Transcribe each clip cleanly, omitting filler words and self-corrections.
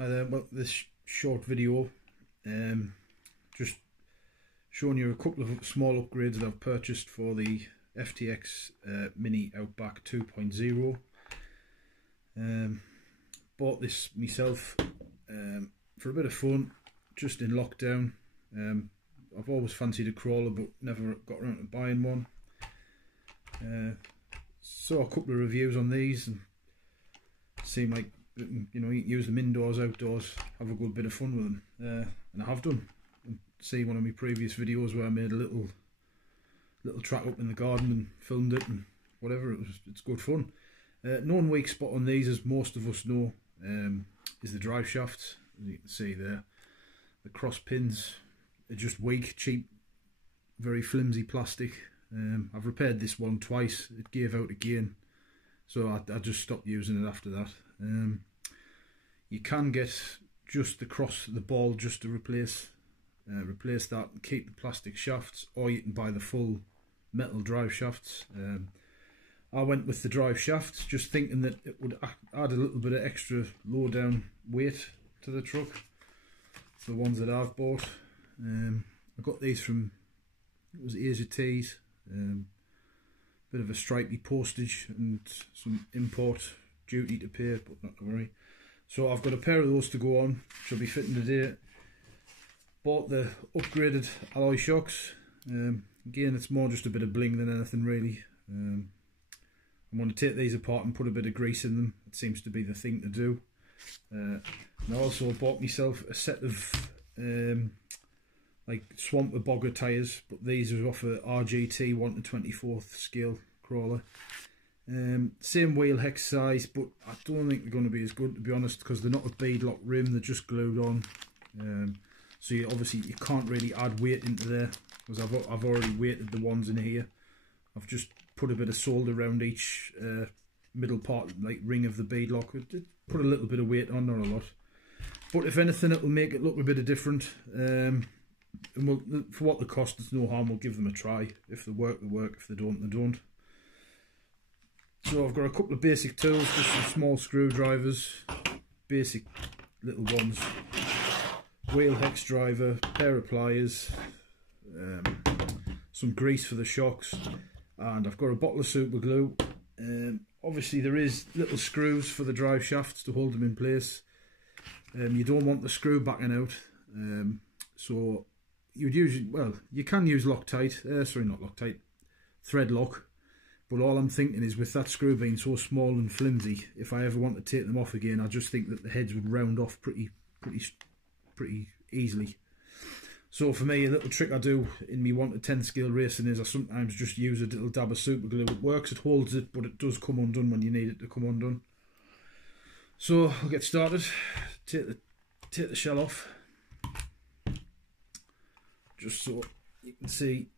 Hi there, well, this short video just showing you a couple of small upgrades that I've purchased for the FTX Mini Outback 2.0. Bought this myself for a bit of fun, just in lockdown. I've always fancied a crawler but never got around to buying one. Saw a couple of reviews on these and seemed like, you know, you can use them indoors, outdoors, have a good bit of fun with them, and I have done. See one of my previous videos where I made a little track up in the garden and filmed it and whatever. It's good fun. Known weak spot on these, as most of us know, is the drive shafts. As you can see there, the cross pins are just weak, cheap, very flimsy plastic. I've repaired this one twice. It gave out again, so I just stopped using it after that. You can get just the ball just to replace that and keep the plastic shafts, or you can buy the full metal drive shafts. I went with the drive shafts, just thinking that it would add a little bit of extra low down weight to the truck. It's the ones that I've bought. I got these from, it was Asia Tees. Bit of a stripy postage and some import duty to pay, but not to worry. So I've got a pair of those to go on, which will be fitting today. Bought the upgraded alloy shocks. Again, it's more just a bit of bling than anything really. I'm going to take these apart and put a bit of grease in them. It seems to be the thing to do. And I also bought myself a set of like swamp or bogger tyres, but these are off a RGT 1/24 scale crawler. Same wheel hex size, but I don't think they're going to be as good, to be honest, because they're not a beadlock rim, they're just glued on. So obviously you can't really add weight into there, because I've already weighted the ones in here. I've just put a bit of solder around each middle part, like ring of the beadlock. Put a little bit of weight on, not a lot. But if anything, it'll make it look a bit different. And for what they cost, there's no harm. We'll give them a try. If they work, they work. If they don't, they don't. So I've got a couple of basic tools, just some small screwdrivers, basic little ones, wheel hex driver, pair of pliers, some grease for the shocks, and I've got a bottle of super glue. Obviously there is little screws for the drive shafts to hold them in place. You don't want the screw backing out, so you'd usually, well, you can use Loctite, sorry, not Loctite, thread lock. But all I'm thinking is, with that screw being so small and flimsy, if I ever want to take them off again, I just think that the heads would round off pretty easily. So for me, a little trick I do in me 1 to 10 scale racing is I sometimes just use a little dab of super glue. It works, it holds it, but it does come undone when you need it to come undone. So I'll get started. Take the shell off, just so you can see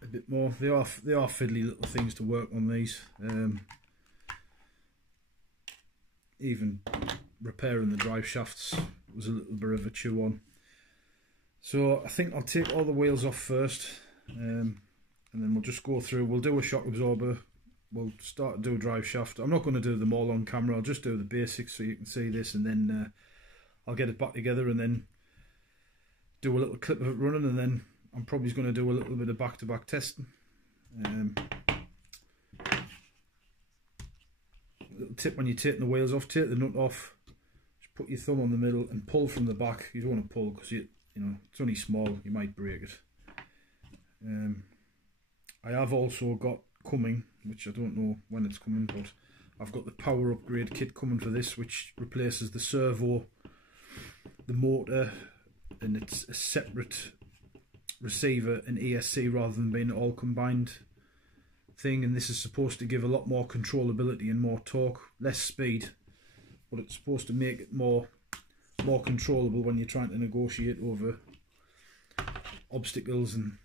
a bit more. They are fiddly little things to work on these. Even repairing the drive shafts was a little bit of a chew on. So I think I'll take all the wheels off first, and then we'll just go through. We'll do a shock absorber. We'll start to do a drive shaft. I'm not going to do them all on camera. I'll just do the basics so you can see this, and then I'll get it back together and then do a little clip of it running, and then I'm probably going to do a little bit of back-to-back testing. Little tip when you're taking the wheels off: take the nut off, just put your thumb on the middle and pull from the back. You don't want to pull because you know it's only small, you might break it. I have also got coming, which I don't know when it's coming, but I've got the power upgrade kit coming for this, which replaces the servo, the motor, and it's a separate receiver and ESC rather than being all combined thing. And this is supposed to give a lot more controllability and more torque, less speed, but it's supposed to make it more controllable when you're trying to negotiate over obstacles and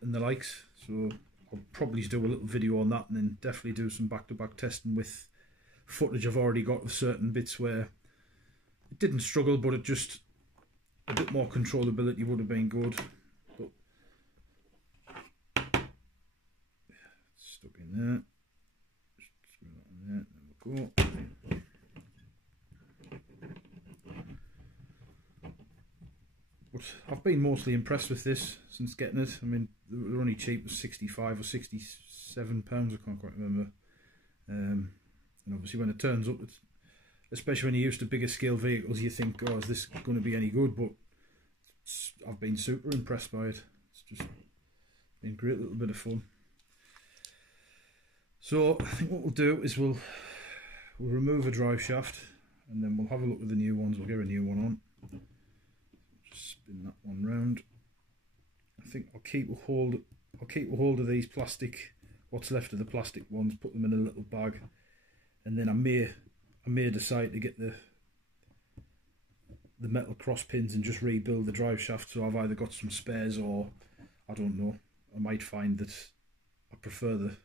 the likes. So I'll probably do a little video on that, and then definitely do some back-to-back testing with footage I've already got of certain bits where it didn't struggle, but it just, a bit more controllability would have been good. But stuck in there. Just screw that in there. There we go. but I've been mostly impressed with this since getting it. I mean, they're only cheap, it was £65 or £67, I can't quite remember. And obviously when it turns up, especially when you're used to bigger scale vehicles, you think, oh, is this going to be any good? But I've been super impressed by it. It's just been a great little bit of fun. So I think what we'll do is we'll remove a drive shaft, and then we'll have a look at the new ones. We'll get a new one on. Just spin that one round. I think I'll keep a hold of these plastic, what's left of the plastic ones, put them in a little bag, and then I may decide to get the metal cross pins and just rebuild the drive shaft. So I've either got some spares, or I don't know, I might find that I prefer the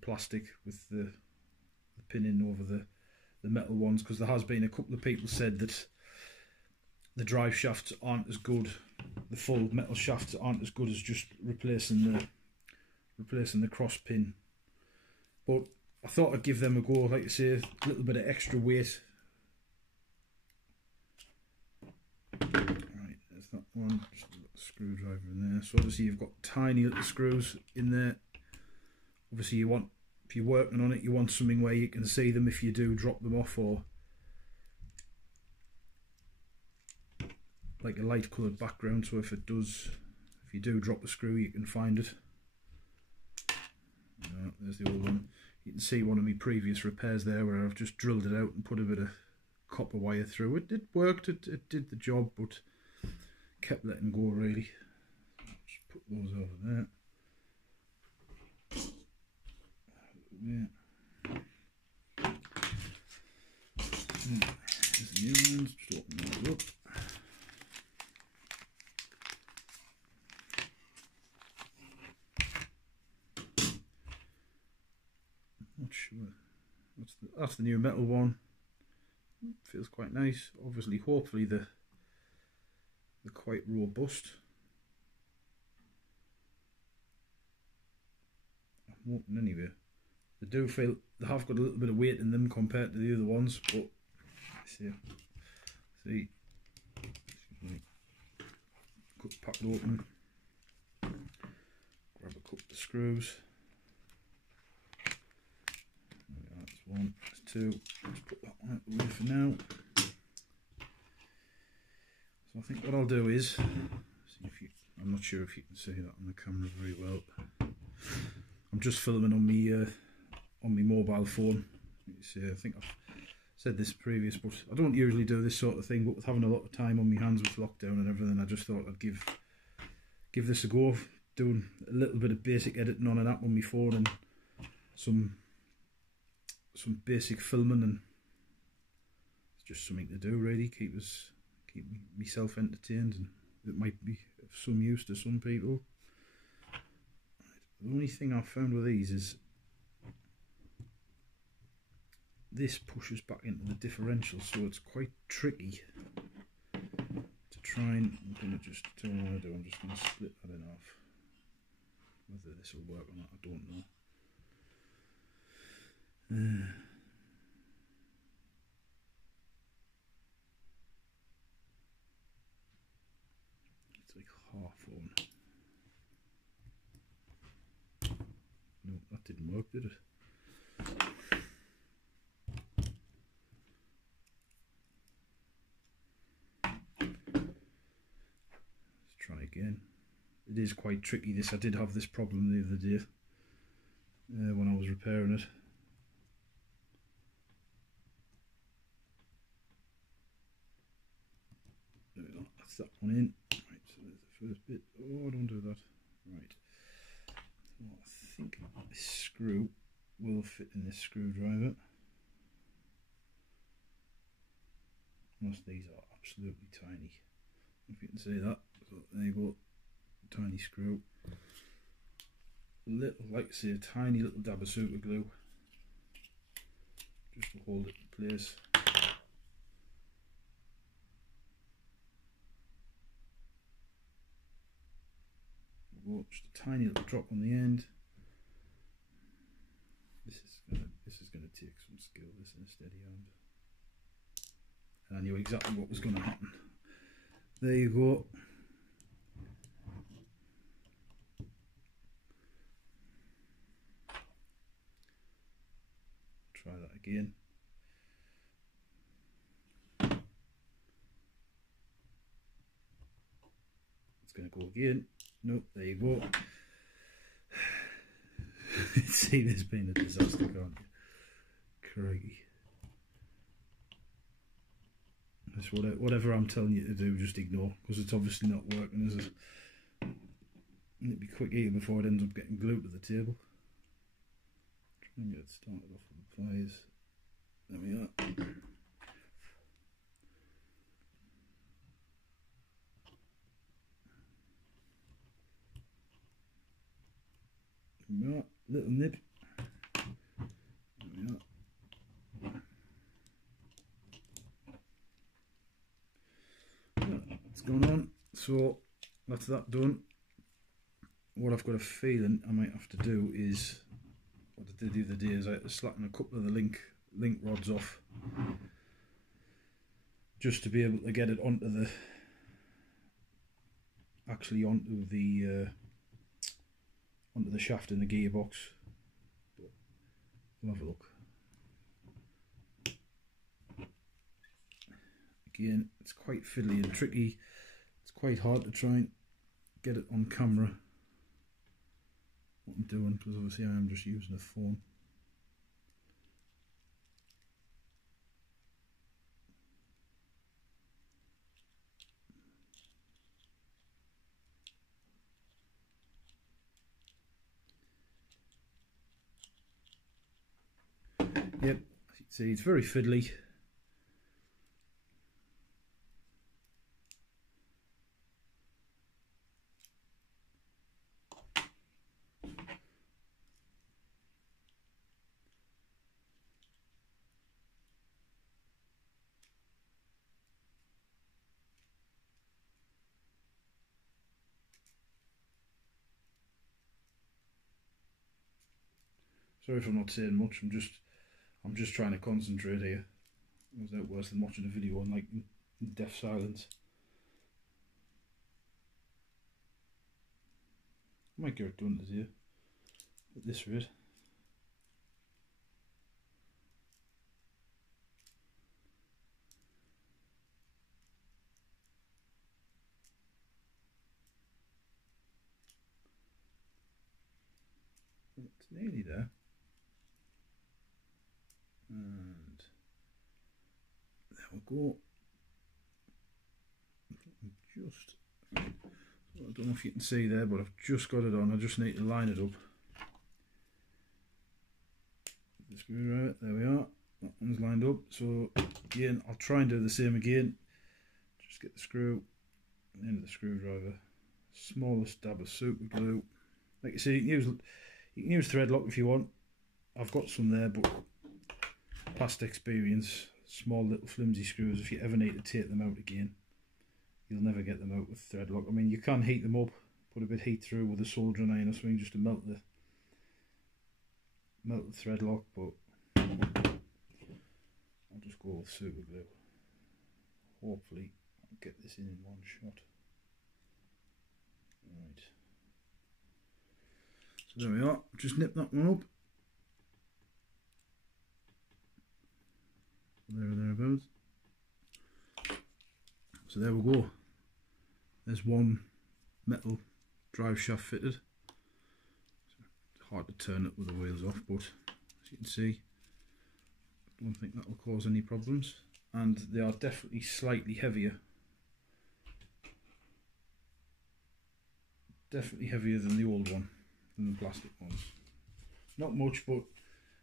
plastic with the pinning over the metal ones, because there has been a couple of people said that the drive shafts aren't as good, the full metal shafts aren't as good as just replacing the cross pin. But I thought I'd give them a go, like I say, a little bit of extra weight. Right, there's that one, just a little screwdriver in there. So obviously you've got tiny little screws in there. Obviously you want, if you're working on it, you want something where you can see them if you do drop them off, or like a light coloured background, so if you do drop the screw, you can find it. There's the old one. You can see one of my previous repairs there where I've just drilled it out and put a bit of copper wire through it. It worked, it did the job, but kept letting go really. Just put those over there. Yeah. There's the new ones, just open those up. Not sure. That's the new metal one. Feels quite nice. Obviously, hopefully they're quite robust. I'm hoping anyway. They do feel, they have got a little bit of weight in them compared to the other ones, but see, cut pack it open, grab a couple of screws. That's one, that's two. Let's put that one out the way for now. So I think what I'll do is, see if I'm not sure if you can see that on the camera very well. I'm just filming on my mobile phone. You see, I think I've said this previous, but I don't usually do this sort of thing, but with having a lot of time on my hands with lockdown and everything, I just thought I'd give this a go, doing a little bit of basic editing on an app on my phone and some basic filming, and it's just something to do really, keep myself entertained, and it might be of some use to some people. The only thing I've found with these is this pushes back into the differential, so it's quite tricky to try and, I'm going to just tell you what I do, I'm just going to split that in half. Whether this will work or not, I don't know. It's like half on. No, that didn't work, did it? Let's try again. It is quite tricky this. I did have this problem the other day when I was repairing it. There we go, that's that one in. Right, so there's the first bit. Oh, don't do that. Right. So I think this screw will fit in this screwdriver. Most these are absolutely tiny, if you can see that. So there you go, tiny screw. Little, like I say, a tiny little dab of super glue just to hold it in place. Just a tiny little drop on the end. This is gonna take some skill, this in a steady hand. And I knew exactly what was going to happen. there you go. Try that again. It's going to go again. Nope, there you go. See, this being a disaster, can't you? Crikey. Just whatever I'm telling you to do, just ignore, because it's obviously not working, is it? And it'd be quick eating before it ends up getting glued to the table. Try and get it started off with the pliers. There we are. There we are. Little nib. There we are. What's going on? So that's that done. What I've got a feeling I might have to do is, what I did the other day is I had to slacken a couple of the link rods off, just to be able to get it onto the onto the shaft in the gearbox. But we'll have a look. Again, it's quite fiddly and tricky. It's quite hard to try and get it on camera what I'm doing, because obviously I am just using a phone. Yep, as you can see, it's very fiddly. Sorry if I'm not saying much. I'm just trying to concentrate here. It was out worse than watching a video on like in deaf silence. I might get it done this year at this rate. It's nearly there. And there we go. Just, I don't know if you can see there, but I've just got it on. I just need to line it up. The screwdriver, there we are. That one's lined up. So again, I'll try and do the same again. Just get the screw, the end of the screwdriver, smallest dab of super glue. Like you see, you can use thread lock if you want. I've got some there, but past experience, small little flimsy screws, if you ever need to take them out again, you'll never get them out with thread lock. I mean, you can heat them up, put a bit of heat through with a soldering iron or something just to melt the thread lock, but I'll just go with super glue. Hopefully I'll get this in one shot. Right. So there we are, just nip that one up. There or thereabouts. So there we go. There's one metal drive shaft fitted. It's hard to turn it with the wheels off, but as you can see, I don't think that will cause any problems. And they are definitely slightly heavier. Definitely heavier than the old one, than the plastic ones. Not much, but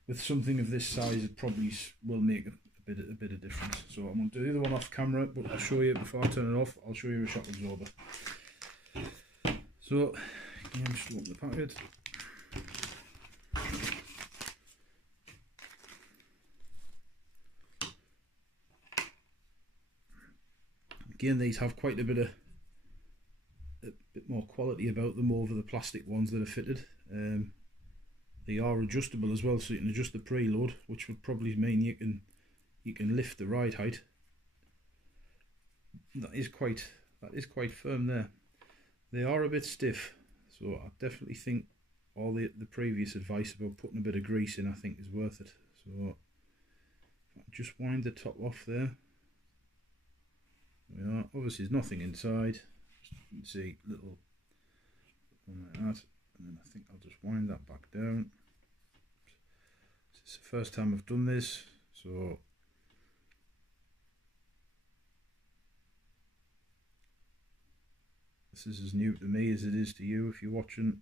with something of this size, it probably will make a bit of difference. So I'm going to do the other one off camera, but I'll show you before I turn it off. I'll show you a shock absorber. So again, just open the packet. Again, these have quite a bit more quality about them over the plastic ones that are fitted. They are adjustable as well, so you can adjust the preload, which would probably mean you can lift the ride height. That is quite that is quite firm there. They are a bit stiff, so I definitely think all the previous advice about putting a bit of grease in, I think, is worth it. So just wind the top off there. There we are. Obviously there's nothing inside, just, you can see little one like that, and then I think I'll just wind that back down. This is the first time I've done this, so this is as new to me as it is to you if you're watching.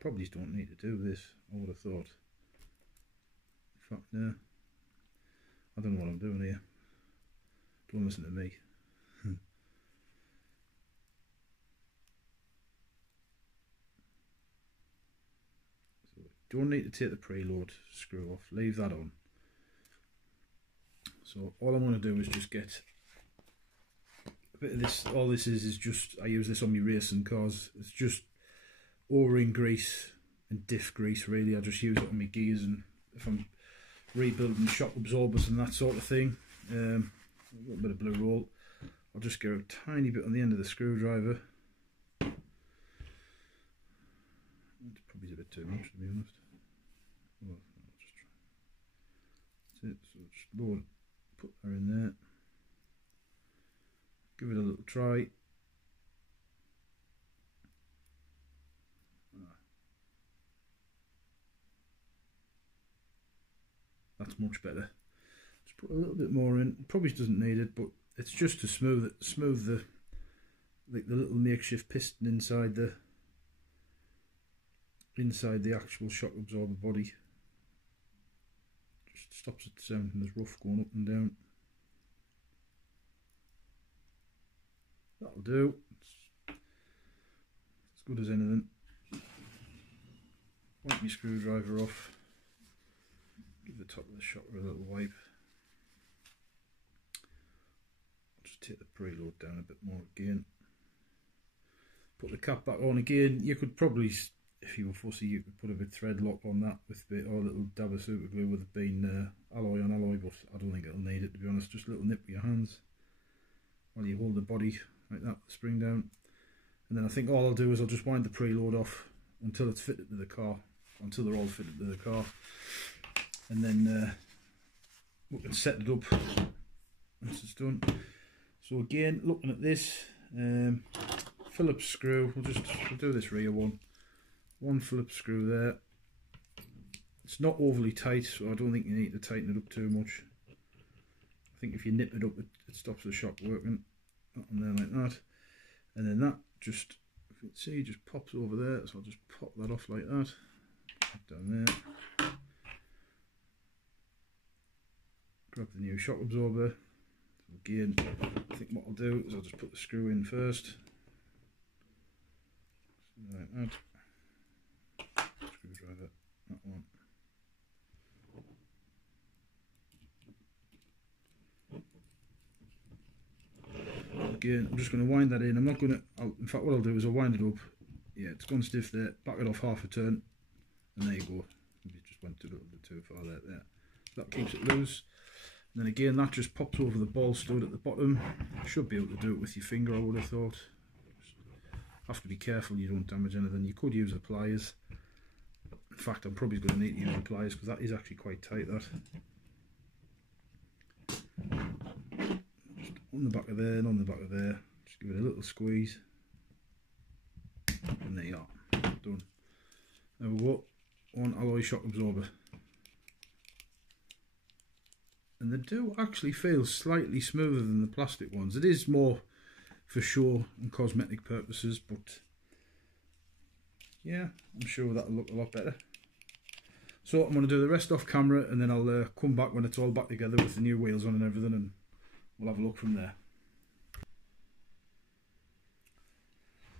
Probably don't need to do this, I would have thought. In fact, no. I don't know what I'm doing here. Don't listen to me. So, don't need to take the preload screw off, leave that on. So all I'm going to do is just get a bit of this. All this is just, I use this on my racing cars. It's just O-ring grease and diff grease really. I just use it on my gears, and if I'm rebuilding shock absorbers and that sort of thing. A little bit of blue roll. I'll just go a tiny bit on the end of the screwdriver. It's probably a bit too much, to be honest. Well, I'll just try. That's it. So just load, put that in there. Give it a little try. That's much better. Just put a little bit more in. Probably doesn't need it, but it's just to smooth it, smooth the little makeshift piston inside the actual shock absorber body. Just stops it sounding as rough going up and down. That'll do. It's as good as anything. Wipe my screwdriver off. Give the top of the shocker a little wipe. I'll just take the preload down a bit more again. Put the cap back on again. You could probably, if you were fussy, you could put a bit of thread lock on that with a bit, or a little dab of super glue with it being alloy on alloy, but I don't think it'll need it, to be honest. Just a little nip with your hands while you hold the body like that, the spring down. And then I think all I'll do is I'll just wind the preload off until it's fitted to the car, until they're all fitted to the car. And then we can set it up once it's done. So again, looking at this, Phillips screw, we'll do this rear one Phillips screw there. It's not overly tight, so I don't think you need to tighten it up too much. I think if you nip it up, it stops the shock working. That one there like that, and then that just, if you can see, just pops over there. So I'll just pop that off like that, pop down there. Grab the new shock absorber. So again, I think what I'll do is I'll just put the screw in first. So like that. Screwdriver, that one. Again, I'm just going to wind that in. I'm not going to, in fact what I'll do is I'll wind it up. Yeah, it's gone stiff there. Back it off half a turn. And there you go. Maybe just went a little bit too far there. So that keeps it loose. And then again, that just pops over the ball stud at the bottom. You should be able to do it with your finger, I would have thought. Just have to be careful you don't damage anything. You could use the pliers. In fact, I'm probably going to need to use the pliers because that is actually quite tight, that. Just on the back of there and on the back of there. Just give it a little squeeze. And there you are. Done. Now we've got one alloy shock absorber. And they do actually feel slightly smoother than the plastic ones. It is more for show and cosmetic purposes, but yeah, I'm sure that'll look a lot better. So I'm going to do the rest off camera, and then I'll come back when it's all back together with the new wheels on and everything, and we'll have a look from there.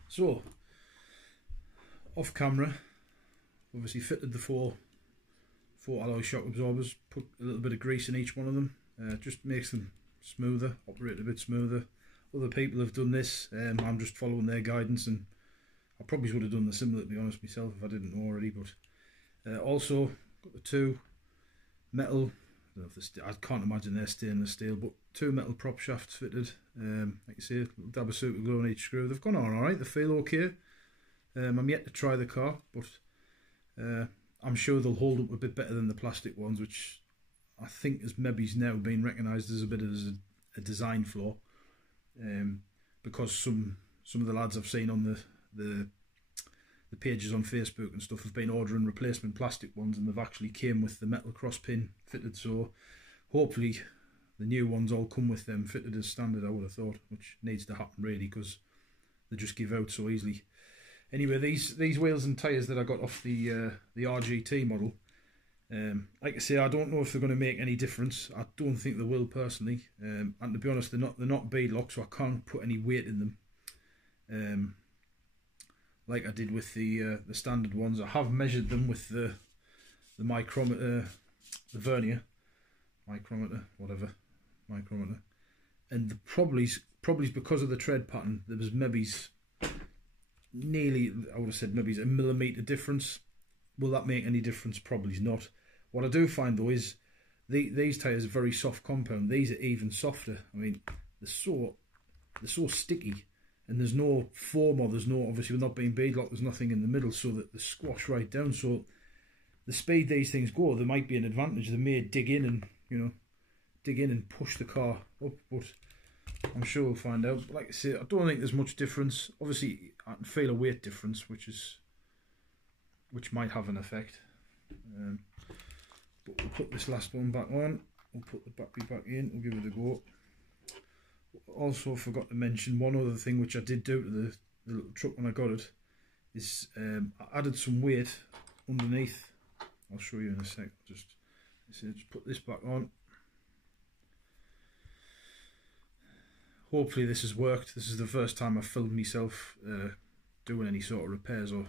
So, off camera, obviously fitted the four alloy shock absorbers, put a little bit of grease in each one of them, just makes them smoother, operate a bit smoother. Other people have done this, I'm just following their guidance, and I probably would have done the similar, to be honest myself, if I didn't know already. But also got the two metal I don't know if I can't imagine they're stainless steel, but 2 metal prop shafts fitted. Like you say, a little dab of super glue on each screw. They've gone on alright, they feel okay. I'm yet to try the car, but I'm sure they'll hold up a bit better than the plastic ones, which I think has maybe now been recognised as a bit of a design flaw. Because some of the lads I've seen on the pages on Facebook and stuff have been ordering replacement plastic ones, and they've actually came with the metal cross pin fitted, so hopefully the new ones all come with them fitted as standard, I would have thought, which needs to happen really because they just give out so easily. Anyway, these wheels and tyres that I got off the RGT model, like I say, I don't know if they're going to make any difference. I don't think they will personally, and to be honest, they're not beadlock, so I can't put any weight in them. Like I did with the standard ones. I have measured them with the micrometer, the vernier, micrometer, and the probably's because of the tread pattern. There was maybe nearly, I would have said maybe a millimetre difference. Will that make any difference? Probably not. What I do find though is these tyres are very soft compound. These are even softer. I mean, they're so sticky. And there's no foam, or there's no, obviously with not being beadlock, there's nothing in the middle, so that they squash right down. So the speed these things go, there might be an advantage. They may dig in and push the car up, but I'm sure we'll find out. But like I say, I don't think there's much difference. Obviously, I can feel a weight difference, which might have an effect. But we'll put this last one back on. We'll put the battery back in. We'll give it a go. Also forgot to mention one other thing which I did do to the little truck when I got it is I added some weight underneath. I'll show you in a sec. Just put this back on. Hopefully this has worked. This is the first time I've filmed myself doing any sort of repairs or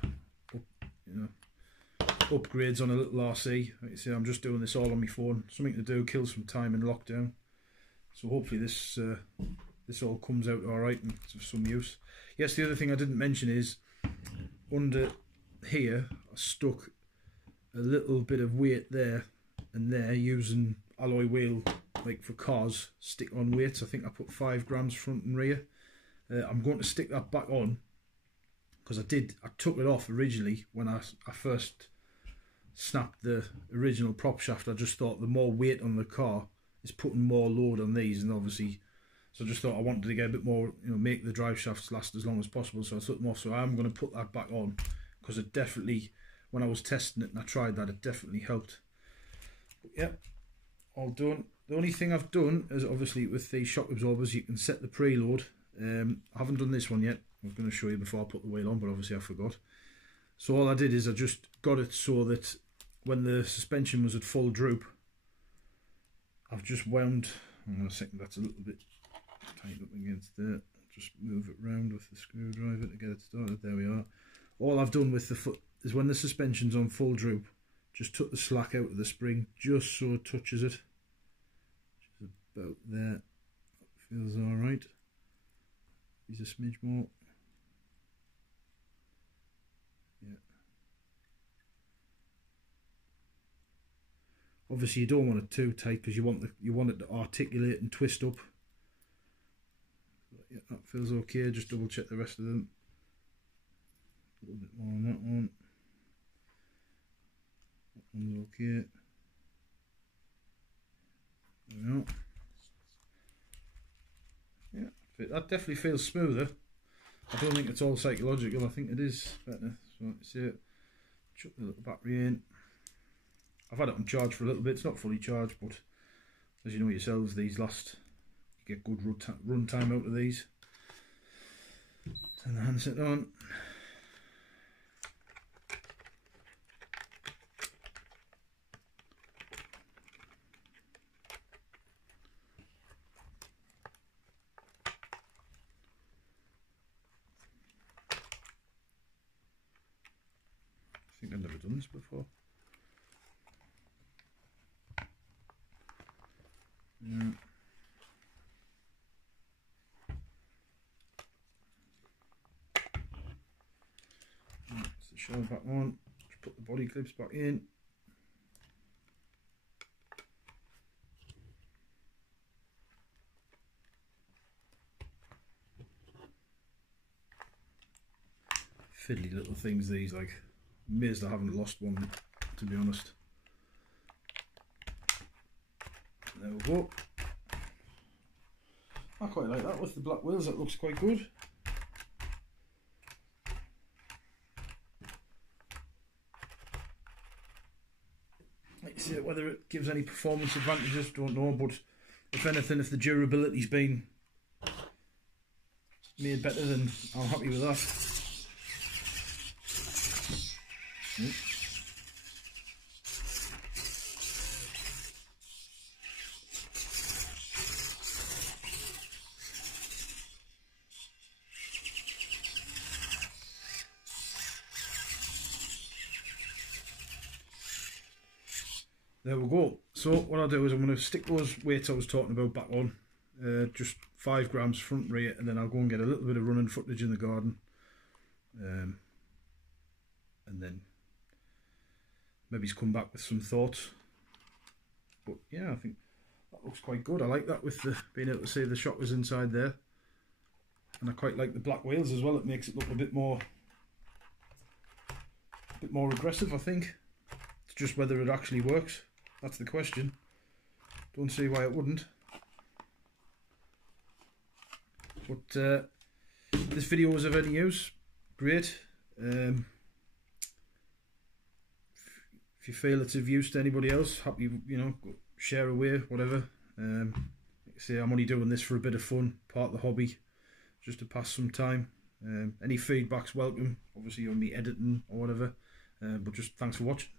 upgrades on a little RC. Like you see, I'm just doing this all on my phone. Something to do, kill some time in lockdown. So hopefully this all comes out alright and it's of some use. Yes, the other thing I didn't mention is under here I stuck a little bit of weight there and there using alloy wheel, like for cars, stick on weights. I think I put 5 grams front and rear. I'm going to stick that back on because I took it off originally when I first snapped the original prop shaft. I just thought the more weight on the car is putting more load on these, and obviously, so I just thought I wanted to get a bit more, make the drive shafts last as long as possible, so I took them off. So I'm going to put that back on because it definitely, when I was testing it and I tried that, it definitely helped. But yeah, all done. The only thing I've done is obviously with the shock absorbers you can set the preload. I haven't done this one yet. I was going to show you before I put the wheel on, but obviously I forgot. So all I did is I just got it so that when the suspension was at full droop, I've just wound, hang on a second, that's a little bit tight up against there. Just move it round with the screwdriver to get it started. There we are. All I've done with the foot is when the suspension's on full droop, just took the slack out of the spring just so it touches it. Which is about there. Feels alright. Use a smidge more. Yeah. Obviously you don't want it too tight because you want it to articulate and twist up. But yeah, that feels okay. Just double check the rest of them. A little bit more on that one. That one's okay. There we are. Yeah, that definitely feels smoother. I don't think it's all psychological. I think it is better. So let's see it. Chuck the little battery in. I've had it on charge for a little bit. It's not fully charged, but as you know yourselves, these last, you get good run time out of these. Turn the handset on. I think I've never done this before. Yeah. That's the shell back on. Just put the body clips back in. fiddly little things these, like, amazed I haven't lost one, to be honest. There we go. I quite like that with the black wheels, that looks quite good. Like, see whether it gives any performance advantages, don't know, but if anything, if the durability's been made better, then I'm happy with that. There we go. So what I'll do is I'm going to stick those weights I was talking about back on, just 5 grams front rear, and then I'll go and get a little bit of running footage in the garden, and then maybe come back with some thoughts. But yeah, I think that looks quite good. I like that with the being able to see the shockers inside there, and I quite like the black wheels as well. It makes it look a bit more aggressive, I think. It's just whether it actually works. That's the question. Don't see why it wouldn't. But this video was of any use, great. If you feel it's of use to anybody else, happy, you know, share away, whatever. Like I say, I'm only doing this for a bit of fun, part of the hobby, just to pass some time. Any feedback's welcome, obviously on me editing or whatever. But just thanks for watching.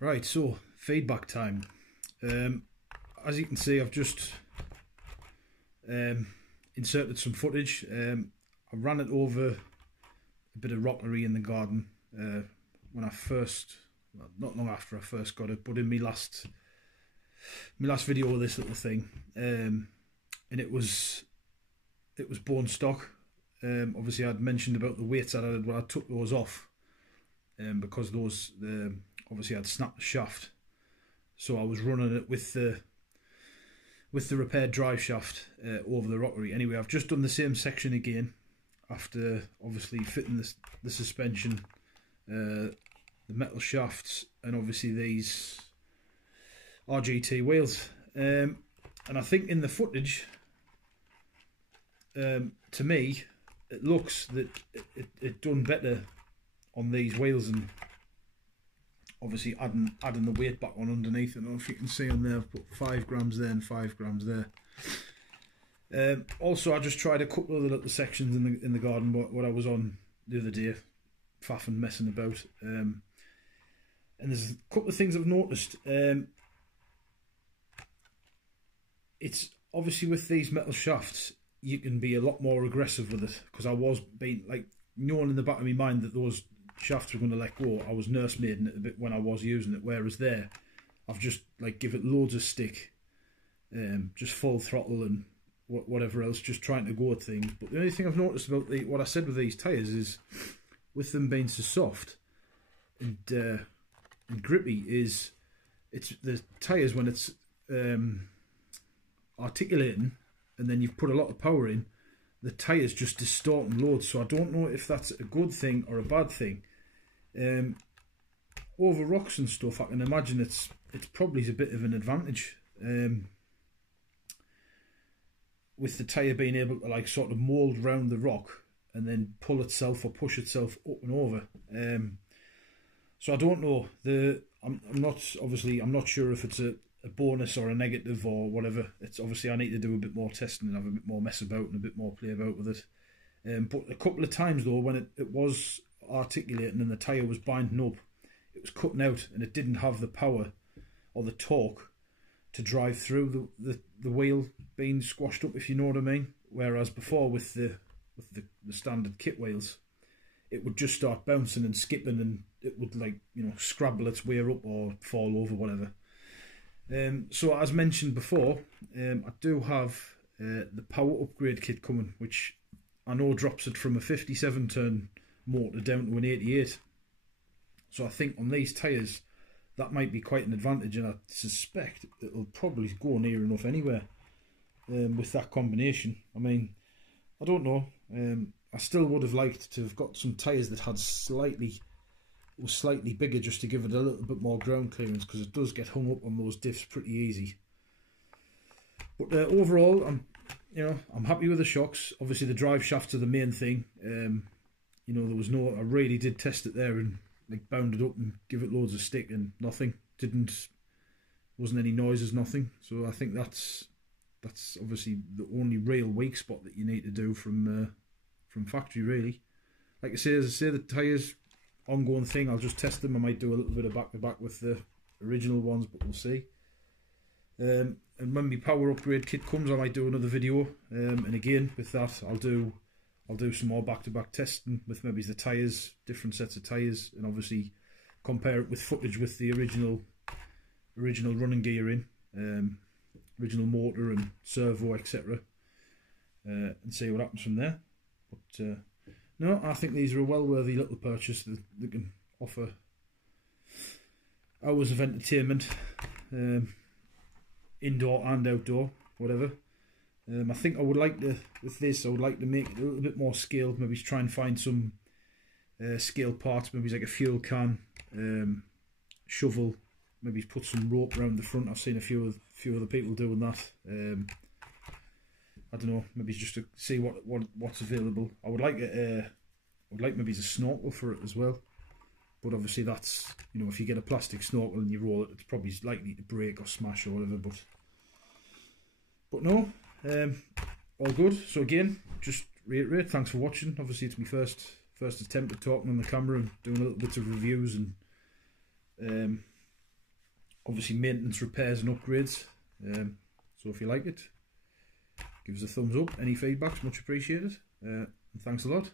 Right, so feedback time. As you can see, I've just inserted some footage. I ran it over a bit of rockery in the garden when I first, well, not long after I first got it, but in my last video of this little thing, and it was bone stock. Obviously, I'd mentioned about the weights that I had, well, I took those off because those obviously I'd snapped the shaft, so I was running it with the repaired drive shaft over the rockery. Anyway, I've just done the same section again after obviously fitting the suspension, the metal shafts, and obviously these RGT wheels. And I think in the footage, to me, it looks that it done better on these wheels, and obviously adding the weight back on underneath. I don't know if you can see on there, I've put 5 grams there and 5 grams there. Also, I just tried a couple of the little sections in the garden what I was on the other day, faffing, messing about. And there's a couple of things I've noticed. It's obviously with these metal shafts, you can be a lot more aggressive with it, because I was being like, knowing in the back of my mind that those shafts were going to let go, I was nursemaiding it a bit when I was using it, whereas there I've just like give it loads of stick, just full throttle and whatever else, just trying to go at things. But the only thing I've noticed about what I said with these tyres is, with them being so soft and grippy, is it's the tyres when it's articulating and then you've put a lot of power in, the tyres just distorting loads. So I don't know if that's a good thing or a bad thing. Over rocks and stuff, I can imagine it's probably a bit of an advantage, with the tyre being able to like sort of mould round the rock and then pull itself or push itself up and over. So I don't know. I'm not sure if it's a bonus or a negative or whatever. It's obviously I need to do a bit more testing and have a bit more mess about and a bit more play about with it. But a couple of times though, when it was articulating and the tyre was binding up, it was cutting out and it didn't have the power or the torque to drive through the wheel being squashed up, if you know what I mean. Whereas before with the standard kit wheels, it would just start bouncing and skipping and it would, like, you know, scrabble its way up or fall over, whatever. So as mentioned before, I do have the power upgrade kit coming, which I know drops it from a 57 turn motor down to an 88. So I think on these tyres that might be quite an advantage, and I suspect it'll probably go near enough anywhere with that combination. I mean, I don't know. I still would have liked to have got some tyres that had slightly bigger, just to give it a little bit more ground clearance, because it does get hung up on those diffs pretty easy. But overall, I'm happy with the shocks. Obviously the drive shafts are the main thing. You know, I really did test it there and like bound it up and give it loads of stick and nothing. Wasn't any noises, nothing. So I think that's obviously the only real weak spot that you need to do from factory, really. Like I say, the tyres, ongoing thing. I'll just test them. I might do a little bit of back to back with the original ones, but we'll see. And when my power upgrade kit comes, I might do another video. And again, with that, I'll do some more back to back testing with maybe the tyres, different sets of tyres, and obviously compare it with footage with the original running gear in, original motor and servo, etc. And see what happens from there. But no, I think these are a well-worthy little purchase that can offer hours of entertainment, indoor and outdoor, whatever. I think I would like to, with this, I would like to make it a little bit more scaled, maybe try and find some scaled parts, maybe like a fuel can, shovel, maybe put some rope around the front. I've seen a few other people doing that. I don't know, maybe just to see what's available. I would like maybe a snorkel for it as well, but obviously that's, you know, if you get a plastic snorkel and you roll it, it's probably likely to break or smash or whatever. But no, all good. So again, just reiterate, thanks for watching. Obviously it's my first attempt at talking on the camera and doing a little bit of reviews and obviously maintenance, repairs and upgrades. So if you like it, give us a thumbs up. Any feedback's much appreciated. And thanks a lot.